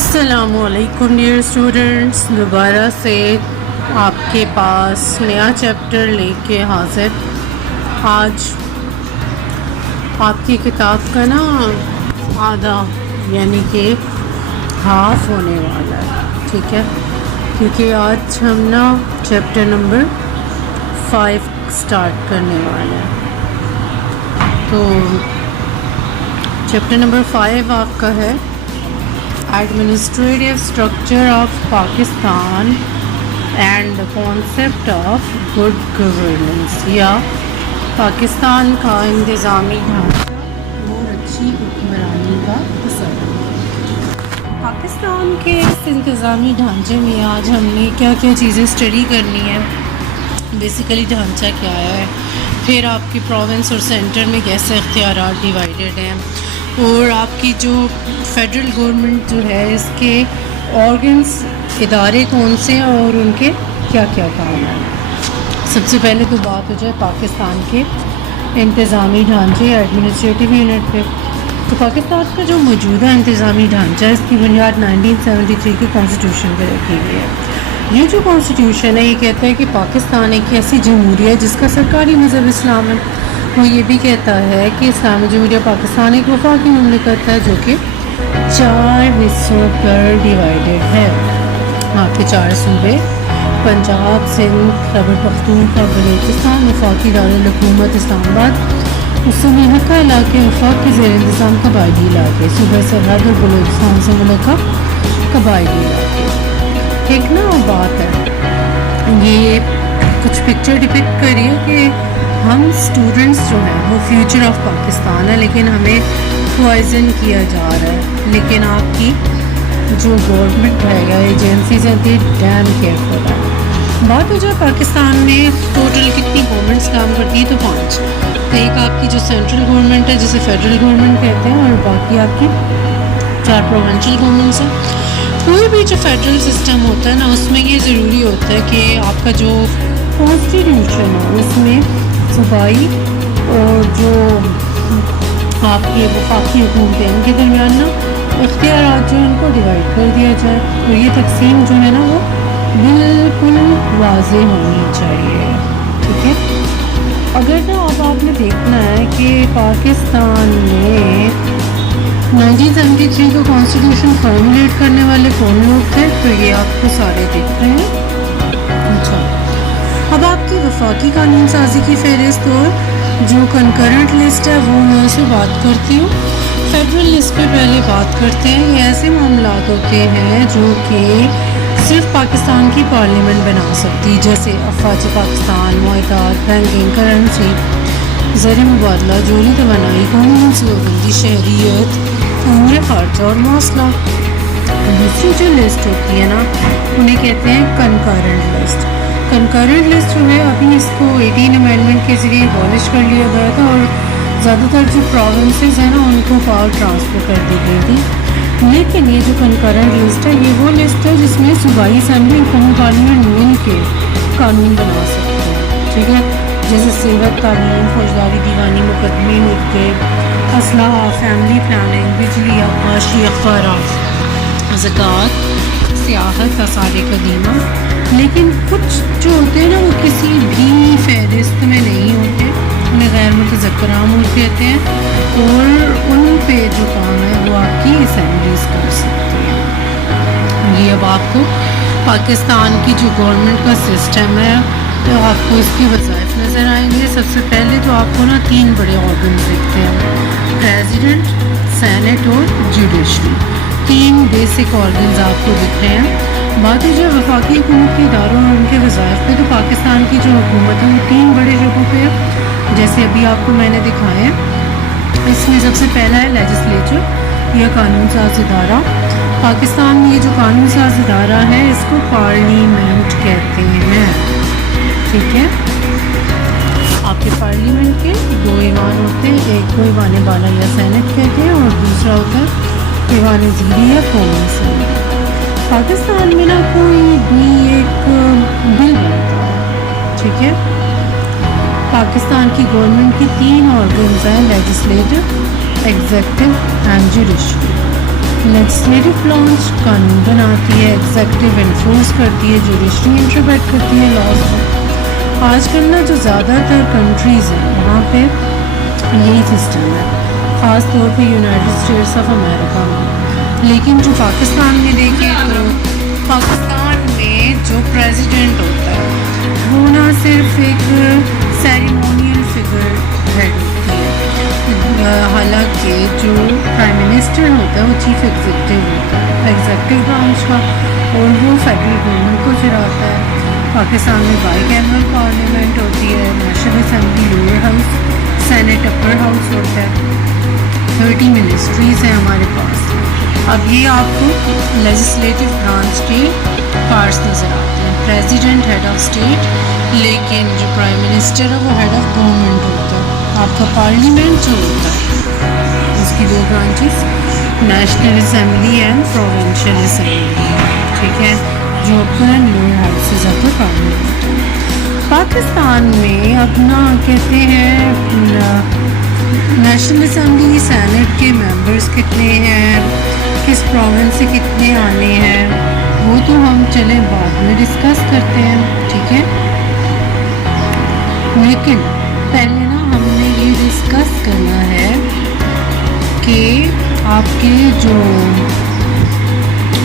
السلام علیکم dear students, دوبارہ سے آپ کے پاس نیا چیپٹر لے کے حاضر۔ آج آپ کی کتاب کا نا آدھا یعنی کہ ہاف ہونے والا ہے، ٹھیک ہے، کیونکہ آج ہم نا چیپٹر نمبر 5 سٹارٹ کرنے والے ہیں۔ تو چیپٹر نمبر 5 آپ کا ہے administrative structure of Pakistan and the concept of good governance, یا پاکستان کا انتظامی ڈھانچہ اور اچھی حکمرانی کا تصور۔ پاکستان کے اس انتظامی ڈھانچے میں آج ہم نے کیا کیا چیزیں اسٹڈی کرنی ہے، بیسیکلی ڈھانچہ کیا ہے، پھر آپ کی پروونس اور سینٹر میں کیسے اختیارات ڈیوائیڈڈ ہیں، اور آپ کی جو فیڈرل گورنمنٹ جو ہے اس کے آرگنس ادارے کون سے ہیں اور ان کے کیا کیا کام ہیں۔ سب سے پہلے تو بات ہو جائے پاکستان کے انتظامی ڈھانچے ایڈمنسٹریٹو یونٹ پہ۔ تو پاکستان کا جو موجودہ انتظامی ڈھانچہ ہے اس کی بنیاد 1973 کے کانسٹیٹیوشن پہ رکھی گئی ہے۔ یہ جو کانسٹیٹیوشن ہے یہ کہتا ہے کہ پاکستان ایک ایسی جمہوریہ ہے جس کا سرکاری مذہب اسلام ہے۔ وہ یہ بھی کہتا ہے کہ اسلامی جمہوریہ پاکستان ایک وفاقی مملکت ہے جو کہ 4 حصوں پر ڈیوائیڈڈ ہے۔ وہاں کے 4 صوبے پنجاب، سندھ، خیبر پختونخوا، بلوچستان، وفاقی دارالحکومت اسلام آباد، اس سے ملحقہ علاقے وفاق کے زیر انتظام قبائلی علاقے، صوبہ سرحد اور بلوچستان سے ملحقہ قبائلی علاقے۔ ایک نا بات ہے، یہ کچھ پکچر ڈپکٹ کریے کہ ہم اسٹوڈنٹس جو ہیں وہ فیوچر آف پاکستان ہے، لیکن ہمیں پوائزن کیا جا رہا ہے، لیکن آپ کی جو گورنمنٹ ہے یا ایجنسیز ہیں دی ڈیم کیئرفل ہے۔ بات ہو جائے پاکستان میں ٹوٹل کتنی گورنمنٹس کام کرتی ہیں، تو 5۔ تو ایک آپ کی جو سینٹرل گورنمنٹ ہے جسے فیڈرل گورنمنٹ کہتے ہیں، اور باقی آپ کی 4 پروونشل گورنمنٹس ہیں۔ کوئی بھی جو فیڈرل سسٹم ہوتا ہے نا اس میں یہ ضروری ہوتا ہے کہ آپ کا جو کانسٹیٹیوشن ہے اس میں صوبائی اور جو آپ کے وفاقی حکومتیں ان کے درمیان نا اختیارات جو ان کو ڈیوائڈ کر دیا جائے، تو یہ تقسیم جو ہے نا وہ بالکل واضح ہونی چاہیے، ٹھیک ہے۔ اگر نا اب آپ نے دیکھنا ہے کہ پاکستان میں 1973 کو کانسٹیٹیوشن فارمولیٹ کرنے والے کون لوگ تھے، تو یہ آپ کو سارے دیکھ رہے ہیں۔ اچھا، اب آپ کی وفاقی قانون سازی کی فہرست اور جو کنکرنٹ لسٹ ہے وہ میں سے بات کرتی ہوں۔ فیڈرل لسٹ پہ پہلے بات کرتے ہیں۔ یہ ایسے معاملات ہوتے ہیں جو کہ صرف پاکستان کی پارلیمنٹ بنا سکتی، جیسے افواج پاکستان، معاہدات، بینکنگ، کرنسی، زر مبادلہ، جوہری توانائی، قومی منصوبہ بندی، شہریت، امور خارجہ اور مواصلات۔ دوسری جو لسٹ ہوتی ہے نا انہیں کہتے ہیں کنکرنٹ لسٹ۔ کنکرنٹ لسٹ جو ہے ابھی اس کو 18 امینڈمنٹ کے ذریعے abolish کر لیا گیا تھا، اور زیادہ تر جو پروونسز ہیں نا ان کو پاور ٹرانسفر کر دی گئی تھی۔ لیکن یہ جو کنکرنٹ لسٹ ہے یہ وہ لسٹ ہے جس میں صوبائی اسمبلی اور قومی پارلیمنٹ مل کے قانون بنا سکتے ہیں، ٹھیک ہے، جیسے صحت، تعلیم، فوجداری، دیوانی مقدمے، مرغے، اسلحہ، فیملی پلاننگ، بجلی، معاشی اخبارات، زکوٰۃ، سیاحت، آثار قدیمہ۔ لیکن کچھ جو ہوتے ہیں نا وہ کسی بھی فہرست میں نہیں ہوتے، انہیں غیر متذکرہ امور کہتے ہیں، اور ان پہ جو کام ہے وہ آپ کی اسمبلیز کر سکتی ہیں۔ یہ اب آپ کو پاکستان کی جو گورنمنٹ کا سسٹم ہے تو آپ کو اس کے وظائف نظر آئیں گے۔ سب سے پہلے تو آپ کو نا 3 بڑے آرگنز دکھتے ہیں، پریزیڈنٹ، سینٹ اور جوڈیشری۔ 3 بیسک آرگنز آپ کو دکھ رہے ہیں۔ بات ہے جو وفاقی حکومت کے اداروں اور ان کے وظائف پہ، تو پاکستان کی جو حکومت ہے وہ 3 بڑے شعبوں پہ ہے، جیسے ابھی آپ کو میں نے دکھایا ہے۔ اس میں سب سے پہلا ہے لیجسلیچر یا قانون ساز ادارہ۔ پاکستان میں یہ جو قانون ساز ادارہ ہے اس کو پارلیمنٹ کہتے ہیں، ٹھیک ہے۔ آپ کے پارلیمنٹ کے 2 ایوان ہوتے ہیں، ایک کو ایوان بالا یا سینٹ کہتے ہیں اور دوسرا ہوتا ہے ایوان زیریں یا قومی اسمبلی۔ پاکستان میں نا کوئی بھی ایک بل بنتا ہے، ٹھیک ہے۔ پاکستان کی گورنمنٹ کی 3 آرگنز ہیں، legislative, executive and judiciary. Legislative branch قانون بناتی ہے، ایگزیکٹو انفورس کرتی ہے، جوڈیشری انٹرپریٹ کرتی ہے لاز کو۔ آج کل نا جو زیادہ تر کنٹریز ہیں وہاں پہ یہی سسٹم ہے، خاص طور پہ یونائٹڈ اسٹیٹس آف امریکہ میں۔ لیکن جو پاکستان میں دیکھیں تو پاکستان میں جو پریزیڈنٹ ہوتا ہے وہ نہ صرف ایک سیریمونیل فگر ہیڈ ہوتی ہے، حالانکہ جو پرائم منسٹر ہوتا ہے وہ چیف ایگزیکٹو ہوتا ہے ایگزیکٹو برانچ کا، اور وہ فیڈرل گورنمنٹ کو چلاتا ہے۔ پاکستان میں بائی کیمرل پارلیمنٹ ہوتی ہے، national assembly lower house, senate upper house ہوتا ہے، 30 منسٹریز ہیں ہمارے پاس۔ اب یہ آپ کو لیجسلیٹو برانچ کے پارٹس نظر آتے ہیں، پریزیڈنٹ ہیڈ آف اسٹیٹ، لیکن جو پرائم منسٹر ہے وہ ہیڈ آف گورنمنٹ ہوتا ہے۔ آپ کا پارلیمنٹ جو ہوتا ہے اس کی 2 branches, national assembly and provincial assembly, ٹھیک ہے، جو upper and lower houses of the parliament. Pakistan میں اپنا کہتے ہیں نیشنل اسمبلی سینٹ کے ممبرز کتنے ہیں، کس پروونس سے کتنے آنے ہیں، وہ تو ہم چلیں بعد میں ڈسکس کرتے ہیں، ٹھیک ہے۔ لیکن پہلے نا ہم نے یہ ڈسکس کرنا ہے کہ آپ کے جو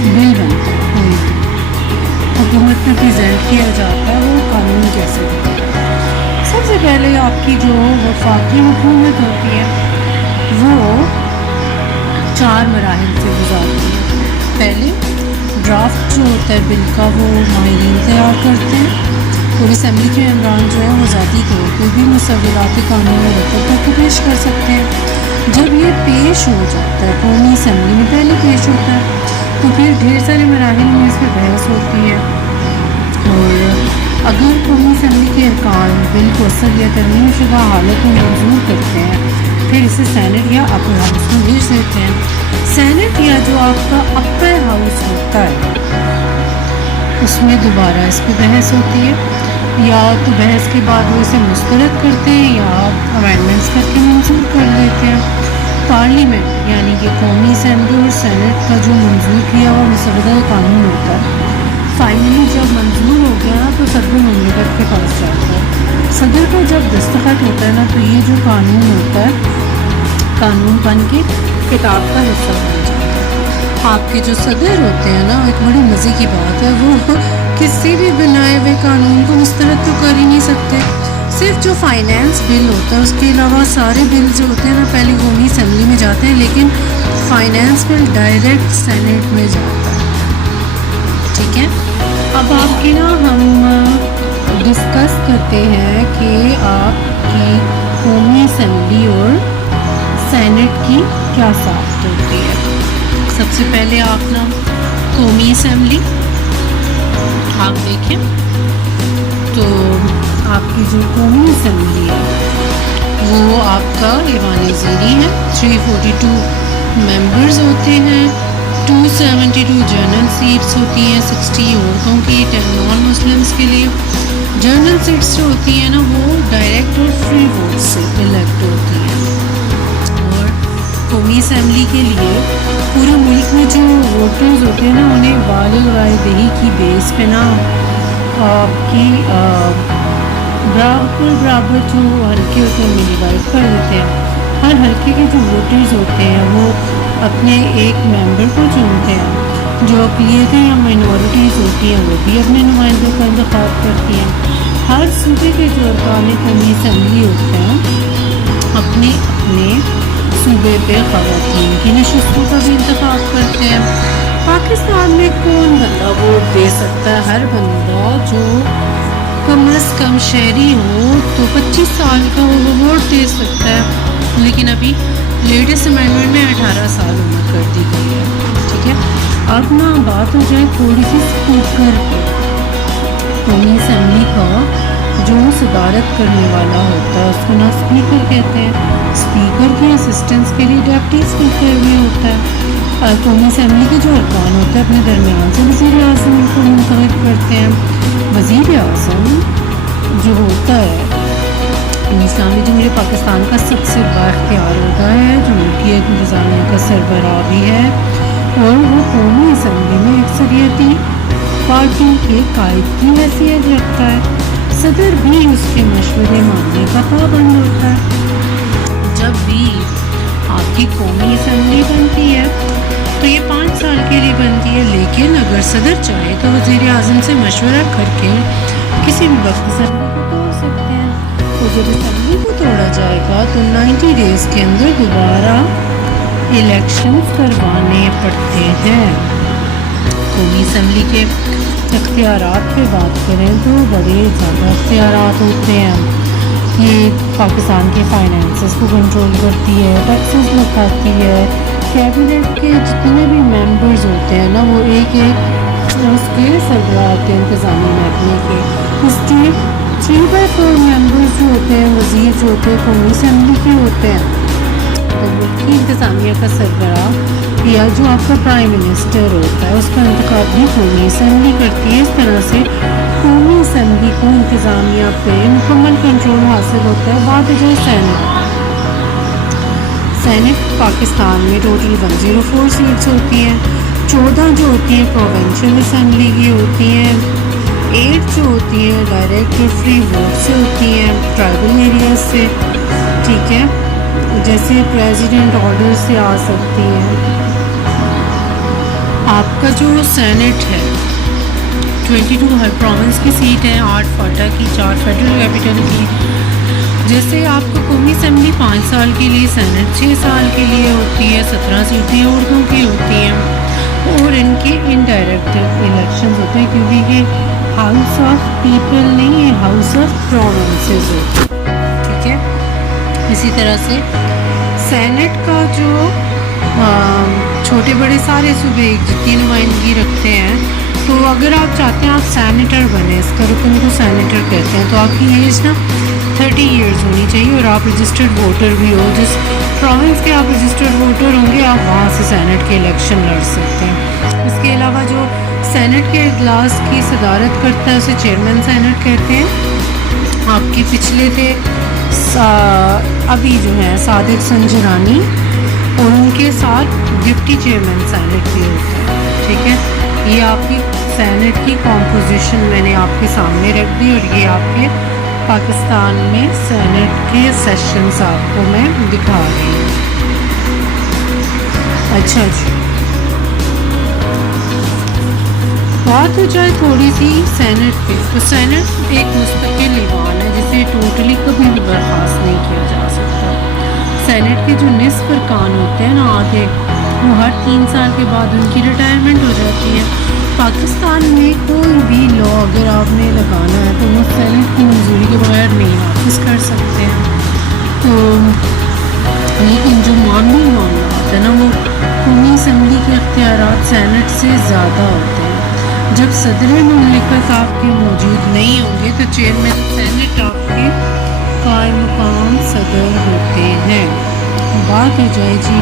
بل بنتا ہے کوئی حکومت میں پریزنٹ کیا جاتا ہے وہ قانون کیسے ہوتا ہے۔ سب سے پہلے آپ کی جو وفاقی حکومت ہوتی ہے وہ 4 مراحل سے گزارتی ہے۔ پہلے ڈرافٹ جو ہوتا ہے بل کا وہ ماہرین تیار کرتے ہیں، اور اسمبلی کے ممبران جو ہیں وہ ذاتی طور پہ بھی مصوراتی قانون مرتب کر کے پیش کر سکتے ہیں۔ جب یہ پیش ہو جاتا ہے قومی اسمبلی میں، پہلے پیش ہوتا ہے، تو پھر ڈھیر سارے مراحل میں اس پہ بحث ہوتی ہے، اور اگر قومی اسمبلی کے ارکان بل کو اثر یا ترمیم شدہ حالت کو منظور کرتے ہیں پھر اسے سینٹ یا اپر ہاؤس میں بھیج دیتے ہیں۔ سینٹ یا جو آپ کا اپر ہاؤس ہوتا ہے اس میں دوبارہ اس پہ بحث ہوتی ہے، یا تو بحث کے بعد وہ اسے مسترد کرتے ہیں یا امینڈمنٹس کر کے منظور کر لیتے ہیں۔ پارلیمنٹ یعنی کہ قومی اسمبلی اور سینٹ کا جو منظور کیا ہوا مسودہ قانون ہوتا ہے، فائنلی جب منظور ہو گیا نا تو صدر مملکت کے پاس جاتا ہے۔ صدر کا جب دستخط ہوتا ہے نا تو یہ جو قانون ہوتا ہے قانون بن کے کتاب کا حصہ بن جاتا ہے۔ آپ کے جو صدر ہوتے ہیں نا، ایک بڑی مزے کی بات ہے، وہ کسی بھی بنائے ہوئے قانون کو مسترد تو کر ہی نہیں سکتے۔ صرف جو فائنینس بل ہوتا ہے اس کے علاوہ سارے بل جو ہوتے ہیں نا پہلے قومی اسمبلی میں جاتے ہیں، لیکن فائنینس بل ڈائریکٹ سینٹ میں جاتا ہے، ٹھیک ہے۔ اب آپ کی نا ہم ڈسکس کرتے ہیں کہ آپ کی قومی اسمبلی اور سینٹ کی کیا ساخت ہوتی ہے۔ سب سے پہلے آپ نا قومی اسمبلی آپ دیکھیں تو آپ کی جو قومی اسمبلی ہے وہ آپ کا ایوان زیریں ہے، 342 ممبرز ہوتے ہیں، 272 جنرل سیٹس ہوتی ہیں، 60 عورتوں کی، 10 نان مسلمس کے لیے۔ جنرل سیٹس جو ہوتی ہیں نا وہ ڈائریکٹ اور فری ووٹ سے الیکٹ ہوتی ہیں، اور قومی اسمبلی کے لیے پورے ملک میں جو ووٹرز ہوتے ہیں نا انہیں بالغ رائے دہی کی بیس پہ نا آپ کی برابر جو حلقے ہوتے ہیں انہیں ڈیوائڈ کر دیتے ہیں۔ ہر حلقے کے جو ووٹرز ہوتے ہیں وہ اپنے ایک ممبر کو چنتے ہیں، جو اقلیتیں یا مائنورٹیز ہوتی ہیں وہ بھی اپنے نمائندوں کا انتخاب کرتی ہیں۔ ہر صوبے کے جو ارکان قومی اسمبلی ہوتے ہیں اپنے اپنے صوبے پہ خواتین کی نشستوں کا بھی انتخاب کرتے ہیں۔ پاکستان میں کون بندہ ووٹ دے سکتا ہے؟ ہر بندہ جو کم از کم شہری ہو تو 25 سال کا وہ ووٹ دے سکتا ہے، لیکن ابھی لیٹسٹ امینڈمنٹ میں 18 سال عمر کر دی گئی ہے، ٹھیک ہے۔ اب نا بات ہو جائے تھوڑی سی اسپیکر پہ۔ قومی اسمبلی کا جو صدارت کرنے والا ہوتا ہے اس کو نا اسپیکر کہتے ہیں۔ اسپیکر کی اسسٹنس کے لیے ڈپٹی اسپیکر بھی ہوتا ہے۔ قومی اسمبلی کے جو ارکان ہوتے ہیں اپنے درمیان سے وزیر اعظم کو منتخب کرتے ہیں۔ وزیر اعظم جو ہوتا ہے اسلامی جمہوریہ پاکستان کا سب سے بااختیار ہوتا ہے، جو ملکی انتظامیہ کا سربراہ بھی ہے، اور وہ قومی اسمبلی میں اکثریتی پارٹی کے قائد کی حیثیت رکھتا ہے. صدر بھی اس کے مشورے ماننے کا پابند ہوتا ہے. جب بھی آپ کی قومی اسمبلی بنتی ہے تو یہ 5 سال کے لیے بنتی ہے، لیکن اگر صدر چاہے تو وزیر اعظم سے مشورہ کر کے کسی بھی وقت اسمبلی کو توڑ سکتے ہیں. اور جب اسمبلی کو توڑا جائے گا تو 90 ڈیز کے اندر دوبارہ الیکشنز کروانے پڑتے ہیں. قومی اسمبلی کے اختیارات پہ بات کریں تو بڑے زیادہ اختیارات ہوتے ہیں. یہ پاکستان کے فائنینسز کو کنٹرول کرتی ہے، ٹیکسز لگاتی ہے. کیبنٹ کے جتنے بھی ممبرز ہوتے ہیں نا وہ ایک اس کے سربراہ ہوتے ہیں انتظامی محکمے کے. اس کے 3/4 ممبرز جو ہوتے ہیں، وزیر جو ہوتے ہیں قومی اسمبلی کے ہوتے ہیں. تو ملکی انتظامیہ کا سربراہ یا جو آپ کا پرائم منسٹر ہوتا ہے اس کا انتخاب بھی قومی اسمبلی کرتی ہے. اس طرح سے قومی اسمبلی کو انتظامیہ پہ مکمل کنٹرول حاصل ہوتا ہے. بات ہے جو سینٹ پاکستان میں ٹوٹل 104 سیٹس ہوتی ہیں. 14 جو ہوتی ہیں پروونشل اسمبلی کی ہوتی ہیں. 8 جو ہوتی ہیں ڈائریکٹ اور فری ووٹ سے ہوتی ہیں، ٹرائبل ایریاز سے. ٹھیک ہے، جیسے پریزیڈنٹ آرڈر سے آ سکتی ہیں. آپ کا جو سینٹ ہے 22 ہر پروونس کی سیٹ ہے، 8 فاٹا کی، 4 فیڈرل کیپٹل کی. جیسے آپ کو قومی اسمبلی 5 سال کے لیے، سینٹ 6 سال کے لیے ہوتی ہے. 17 سیٹیں اردو کی ہوتی ہیں اور ان کے انڈائریکٹ الیکشنز ہوتے ہیں کیونکہ یہ ہاؤس آف پیپل نہیں ہے، ہاؤس آف پروونسز ہوتی ہے. ٹھیک ہے، اسی طرح سے سینٹ کا جو چھوٹے بڑے سارے صوبے جتنی نمائندگی رکھتے ہیں، تو اگر آپ چاہتے ہیں آپ سینیٹر بنیں، اس کا رکن کو سینیٹر کہتے ہیں، تو آپ کی ایج نا 30 ایئرز ہونی چاہیے اور آپ رجسٹرڈ ووٹر بھی ہو. جس پروونس کے آپ رجسٹرڈ ووٹر ہوں گے آپ وہاں سے سینٹ کے الیکشن لڑ سکتے ہیں. اس کے علاوہ جو سینٹ کے اجلاس کی صدارت کرتا ہے اسے چیئرمین سینٹ کہتے ہیں. آپ کے پچھلے تھے ابھی جو ہیں صادق سنجرانی، اور ان کے ساتھ ڈپٹی چیئرمین سینٹ بھی ہوتا ہے. ٹھیک ہے، یہ آپ کی سینٹ کی کمپوزیشن میں نے آپ کے سامنے رکھ دی اور یہ آپ کے پاکستان میں سینٹ کے سیشنز آپ کو میں دکھا رہی ہوں. اچھا جی، بات ہو جائے تھوڑی سی سینٹ پہ، تو سینٹ ایک مستقل ایوان ہے جسے ٹوٹلی کبھی بھی برخاست نہیں کیا جا سکتا. سینٹ کے جو نصف ارکان ہوتے ہیں نا آگے، وہ ہر 3 سال کے بعد ان کی ریٹائرمنٹ ہو جاتی ہے. پاکستان میں کوئی بھی لا اگر آپ نے لگانا ہے تو وہ سینٹ کی منظوری کے بغیر نہیں واپس کر سکتے ہیں. تو لیکن جو معمولی معاملات ہیں نا وہ قومی اسمبلی کے اختیارات سینٹ سے زیادہ ہوتے ہیں. جب صدر مملکت آپ کے موجود نہیں ہوں گے تو چیئرمین سینٹ آپ کے قائم مقام صدر ہوتے ہیں. بات ہو جائے جی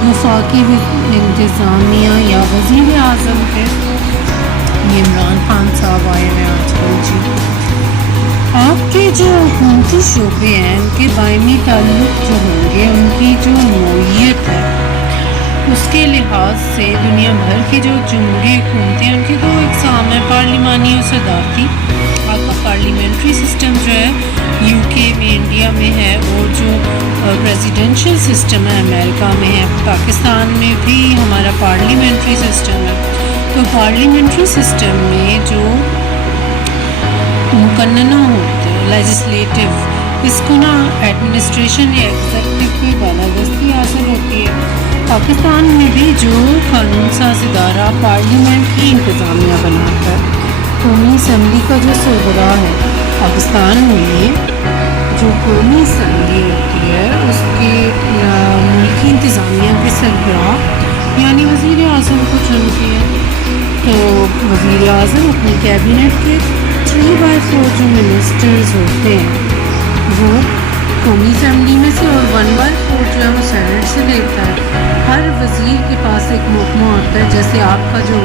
وفاقی انتظامیہ یا وزیر اعظم کے، یہ عمران خان صاحب آئے ہیں آج کل. جی، آپ کے جو حکومتی شعبے ہیں ان کے باہمی تعلق جو ہوں گے، ان کی جو نوعیت ہے اس کے لحاظ سے دنیا بھر کی جو جمہوری حکومتیں ہیں ان کی 2 اقسام ہیں، پارلیمانی اور صدارتی. آپ کا پارلیمنٹری سسٹم جو ہے یو کے میں، انڈیا میں ہے، اور جو پریزیڈنشل سسٹم ہے امریکہ میں ہے. پاکستان میں بھی ہمارا پارلیمنٹری سسٹم ہے. تو پارلیمنٹری سسٹم میں جو مقننہ ہوتے ہیں لیجسلیٹو، اس کو نا ایڈمنسٹریشن یا ایگزیکٹو کی بالادستی حاصل ہوتی ہے. پاکستان میں بھی جو قانون ساز ادارہ پارلیمنٹ کی انتظامیہ بناتا ہے. قومی اسمبلی کا جو سربراہ ہے پاکستان میں، جو قومی اسمبلی ہوتی ہے اس کے ملکی انتظامیہ کے سربراہ یعنی وزیر اعظم کو چنتی ہے. تو وزیر اعظم اپنی کیبنٹ کے 3/4 جو منسٹرز ہوتے ہیں وہ قومی اسمبلی میں سے، اور 1/4 جو ہے وہ سینٹ سے لیتا ہے. ہر وزیر کے پاس ایک محکمہ ہوتا ہے. جیسے آپ کا جو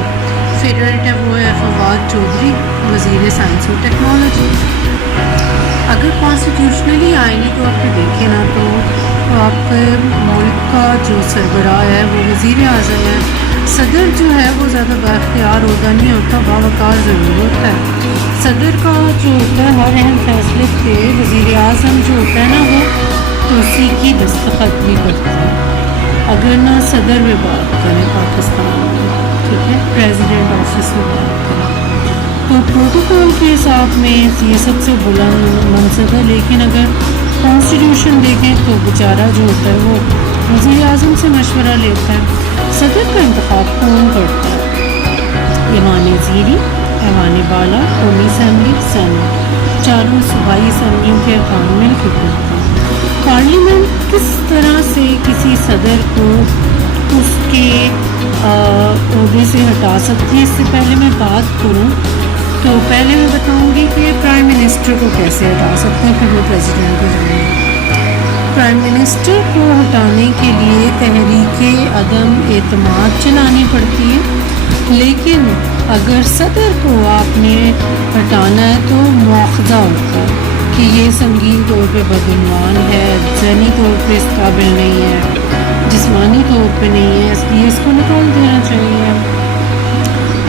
فیڈریٹ ہے وہ ہے فواد چودھری، وزیر سائنس و ٹیکنالوجی. اگر کانسٹیٹیوشنلی آئینی طور پہ دیکھیں نا تو آپ کے ملک کا جو سربراہ ہے وہ وزیر اعظم ہے، صدر جو ہے وہ زیادہ بااختیار عہدہ نہیں ہوتا، باوقار ضرور ہوتا ہے۔ صدر کا جو ہوتا ہے ہر اہم فیصلے پہ وزیر اعظم جو ہوتا ہے نا وہ کرسی کی دستخط بھی کرتا ہے، اگر نہ صدر میں بات کریں پاکستان میں، ٹھیک ہے، پریزیڈنٹ آفس میں بات کریں تو پروٹوکول کے حساب میں یہ سب سے بلند منصب ہے، لیکن اگر کانسٹیٹیوشن دیکھیں تو بیچارہ جو ہوتا ہے وہ وزیر اعظم سے مشورہ لیتا ہے۔ صدر کا انتخاب کون کرتا ہے؟ ایوان زیری، ایوان بالا، قومی اسمبلی، سینٹ، چاروں صوبائی اسمبلیوں کے ارکان مل کے کرتے ہیں۔ پارلیمنٹ کس طرح سے کسی صدر کو اس کے عہدے سے ہٹا سکتی ہے؟ اس سے پہلے میں بات کروں تو پہلے میں بتاؤں گی کہ پرائم منسٹر کو کیسے ہٹا سکتے ہیں، پھر وہ پریزیڈنٹ کو جائیں گے۔ پرائم منسٹر کو ہٹانے کے لیے تحریک عدم اعتماد چلانی پڑتی ہے، لیکن اگر صدر کو آپ نے ہٹانا ہے تو مواخذہ ہوتا ہے کہ یہ سنگین طور پہ بدعنوان ہے، ذہنی طور پہ اس قابل نہیں ہے، جسمانی طور پہ نہیں ہے، اس لیے اس کو نکال دینا چاہیے۔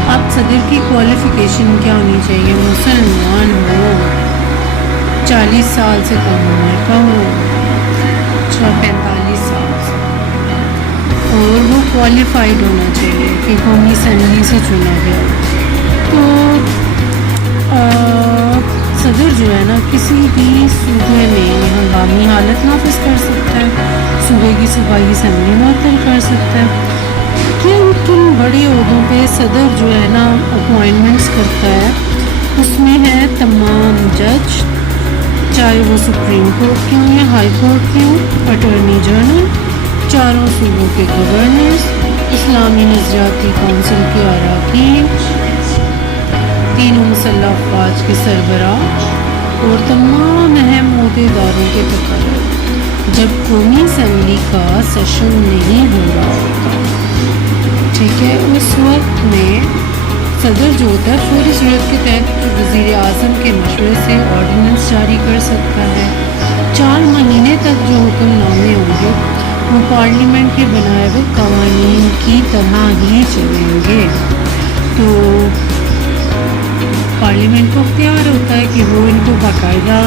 اب صدر کی کوالیفیکیشن کیا ہونی چاہیے؟ مسلمان ہو، 40 سال سے کم عمر کا ہو، 45 سال سے، اور وہ کوالیفائڈ ہونا چاہیے کہ قومی اسمبلی سے چنا گیا۔ تو صدر جو ہے نا کسی بھی صوبے میں ہنگامی حالت نافذ کر سکتا ہے، صوبے کی صوبائی اسمبلی معطل کر سکتا ہے۔ کن بڑے عہدوں پہ صدر جو ہے نا اپوائنٹمنٹس کرتا ہے، اس میں ہے تمام جج، چاہے وہ سپریم کورٹ کے ہوں یا ہائی کورٹ کے ہوں، اٹارنی جنرل، چاروں صوبوں کے گورنرز، اسلامی نظریاتی کونسل کے اراکین، تینوں مسلح افواج کے سربراہ اور تمام اہم عہدیداروں کے تقرر جب قومی اسمبلی کا سیشن نہیں ہو رہا ہوتا، ٹھیک ہے، اس وقت میں صدر جو ہوتا ہے فوری صورت کے تحت وزیر اعظم کے مشورے سے آرڈیننس جاری کر سکتا ہے۔ 4 مہینے تک جو حکم نامے ہوں گے وہ پارلیمنٹ کے بنائے ہوئے قوانین کی طرح ہی چلیں گے۔ تو پارلیمنٹ کو اختیار ہوتا ہے کہ وہ ان کو باقاعدہ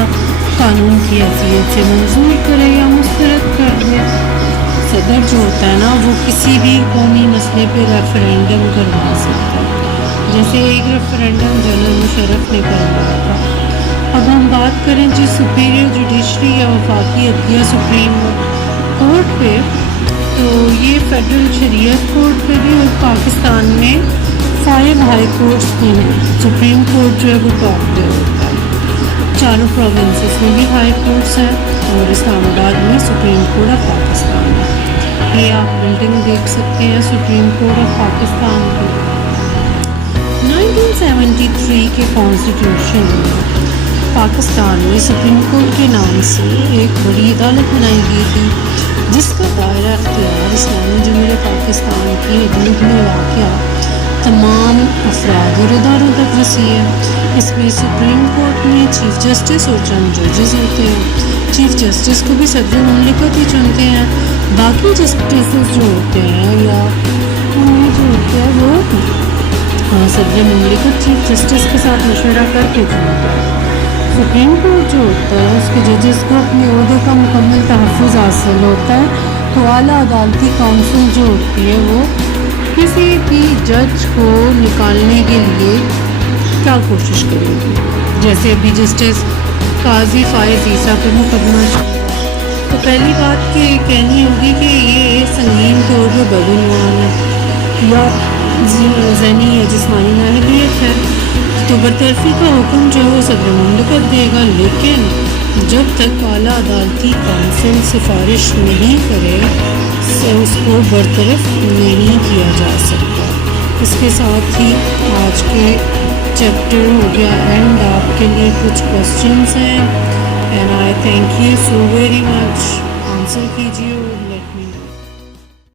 قانون کی حیثیت سے منظور کرے یا مسترد کر دے۔ صدر جو ہوتا ہے نا وہ کسی بھی قومی مسئلے پہ ریفرینڈم کروا سکتا ہے، جیسے ایک ریفرینڈم جنرل مشرف نے کروایا تھا۔ اب ہم بات کریں جس سپیریئر جوڈیشری یا وفاقی عدلیہ سپریم کورٹ پہ، تو یہ فیڈرل شریعت کورٹ پہ بھی، اور پاکستان میں 5 ہائی کورٹس بھی ہیں۔ سپریم کورٹ جو ہے وہ ٹاپ پہ ہوتا ہے، چاروں پروونسز میں بھی ہائی کورٹس ہیں، اور اسلام آباد میں سپریم کورٹ آف پاکستان ہے۔ یہ آپ بلڈنگ دیکھ سکتے ہیں سپریم کورٹ آف پاکستان کی۔ 1973 کے کانسٹیٹیوشن میں پاکستان میں سپریم کورٹ کے نام سے ایک بڑی عدالت بنائی گئی تھی، جس کا دائرہ اختیار اسلامی جمہوریہ پاکستان کی حدود میں واقع تمام افراد اور اداروں تک وسیع ہے۔ اس میں سپریم کورٹ میں چیف جسٹس اور چند ججز ہوتے ہیں۔ چیف جسٹس کو بھی صدر مملکت ہی چنتے ہیں، باقی جسٹسز جو ہوتے ہیں یا ان میں جو ہوتے ہیں وہ صدر مملکت چیف جسٹس کے ساتھ مشورہ کر کے چنتا ہے۔ سپریم کورٹ جو ہوتا ہے اس کے ججز کو اپنے عہدے کا مکمل تحفظ حاصل ہوتا ہے، تو اعلیٰ عدالتی کونسل جو ہوتی ہے وہ کسی بھی جج کو نکالنے کے لیے کیا کوشش کرے گی۔ جیسے ابھی جسٹس قاضی فائز عیسیٰ پہ مقدمہ، تو پہلی بات کہ کہنی ہوگی کہ یہ سنگین طور پہ بدعنوان ہے یا ذہنی یا جسمانی نااہلیت ہے، تو برطرفی کا حکم جو ہے وہ صدر مملکت دے گا، لیکن جب تک اعلیٰ عدالتی کونسل سفارش نہیں کرے اس کو برطرف نہیں کیا جا سکتا۔ اس کے ساتھ ہی آج کے چیپٹر ہو گیا اینڈ۔ آپ کے لیے کچھ کوسچنس ہیں، and I thank you so very much, answer کیجیے۔